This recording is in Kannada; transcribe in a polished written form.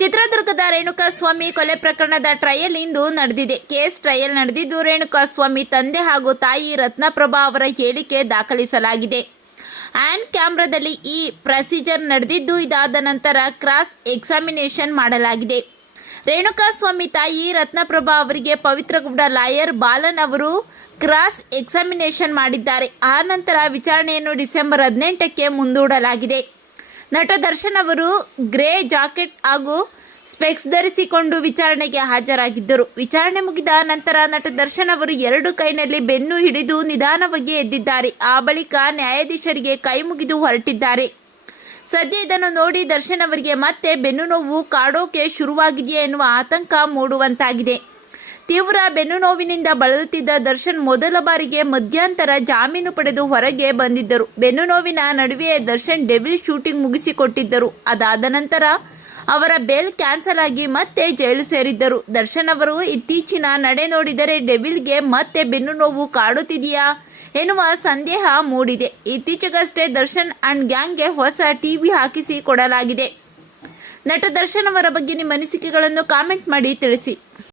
ಚಿತ್ರದುರ್ಗದ ರೇಣುಕಾಸ್ವಾಮಿ ಕೊಲೆ ಪ್ರಕರಣದ ಟ್ರಯಲ್ ಇಂದು ನಡೆದಿದೆ. ಕೇಸ್ ಟ್ರಯಲ್ ನಡೆದಿದ್ದು, ರೇಣುಕಾಸ್ವಾಮಿ ತಂದೆ ಹಾಗೂ ತಾಯಿ ರತ್ನಪ್ರಭಾ ಅವರ ಹೇಳಿಕೆ ದಾಖಲಿಸಲಾಗಿದೆ. ಆನ್ ಕ್ಯಾಮ್ರಾದಲ್ಲಿ ಈ ಪ್ರೊಸೀಜರ್ ನಡೆದಿದ್ದು, ಇದಾದ ನಂತರ ಕ್ರಾಸ್ ಎಕ್ಸಾಮಿನೇಷನ್ ಮಾಡಲಾಗಿದೆ. ರೇಣುಕಾಸ್ವಾಮಿ ತಾಯಿ ರತ್ನಪ್ರಭಾ ಅವರಿಗೆ ಪವಿತ್ರಗೌಡ ಲಾಯರ್ ಬಾಲನ್ ಅವರು ಕ್ರಾಸ್ ಎಕ್ಸಾಮಿನೇಷನ್ ಮಾಡಿದ್ದಾರೆ. ಆ ನಂತರ ವಿಚಾರಣೆಯನ್ನು ಡಿಸೆಂಬರ್ 18ಕ್ಕೆ ಮುಂದೂಡಲಾಗಿದೆ. ನಟ ದರ್ಶನ್ ಅವರು ಗ್ರೇ ಜಾಕೆಟ್ ಹಾಗೂ ಸ್ಪೆಕ್ಸ್ ಧರಿಸಿಕೊಂಡು ವಿಚಾರಣೆಗೆ ಹಾಜರಾಗಿದ್ದರು. ವಿಚಾರಣೆ ಮುಗಿದ ನಂತರ ನಟ ದರ್ಶನ್ ಅವರು ಎರಡು ಕೈನಲ್ಲಿ ಬೆನ್ನು ಹಿಡಿದು ನಿಧಾನವಾಗಿ ಎದ್ದಿದ್ದಾರೆ. ಆ ಬಳಿಕ ನ್ಯಾಯಾಧೀಶರಿಗೆ ಕೈ ಮುಗಿದು ಹೊರಟಿದ್ದಾರೆ. ಸದ್ಯ ಇದನ್ನು ನೋಡಿ ದರ್ಶನ್ ಅವರಿಗೆ ಮತ್ತೆ ಬೆನ್ನು ನೋವು ಕಾಡೋಕೆ ಶುರುವಾಗಿದೆಯೇ ಎನ್ನುವ ಆತಂಕ ಮೂಡುವಂತಾಗಿದೆ. ತೀವ್ರ ಬೆನ್ನು ನೋವಿನಿಂದ ಬಳಲುತ್ತಿದ್ದ ದರ್ಶನ್ ಮೊದಲ ಬಾರಿಗೆ ಮಧ್ಯಂತರ ಜಾಮೀನು ಪಡೆದು ಹೊರಗೆ ಬಂದಿದ್ದರು. ಬೆನ್ನು ನೋವಿನ ನಡುವೆಯೇ ದರ್ಶನ್ ಡೆವಿಲ್ ಶೂಟಿಂಗ್ ಮುಗಿಸಿಕೊಟ್ಟಿದ್ದರು. ಅದಾದ ನಂತರ ಅವರ ಬೇಲ್ ಕ್ಯಾನ್ಸಲ್ ಆಗಿ ಮತ್ತೆ ಜೈಲು ಸೇರಿದ್ದರು. ದರ್ಶನ್ ಅವರು ಇತ್ತೀಚಿನ ನಡೆ ನೋಡಿದರೆ ಡೆವಿಲ್ಗೆ ಮತ್ತೆ ಬೆನ್ನು ನೋವು ಕಾಡುತ್ತಿದೆಯಾ ಎನ್ನುವ ಸಂದೇಹ ಮೂಡಿದೆ. ಇತ್ತೀಚೆಗಷ್ಟೇ ದರ್ಶನ್ ಅಂಡ್ ಗ್ಯಾಂಗ್ಗೆ ಹೊಸ ಟಿವಿ ಹಾಕಿಸಿ ಕೊಡಲಾಗಿದೆ. ನಟ ದರ್ಶನ್ ಅವರ ಬಗ್ಗೆ ನಿಮ್ಮ ಅನಿಸಿಕೆಗಳನ್ನು ಕಾಮೆಂಟ್ ಮಾಡಿ ತಿಳಿಸಿ.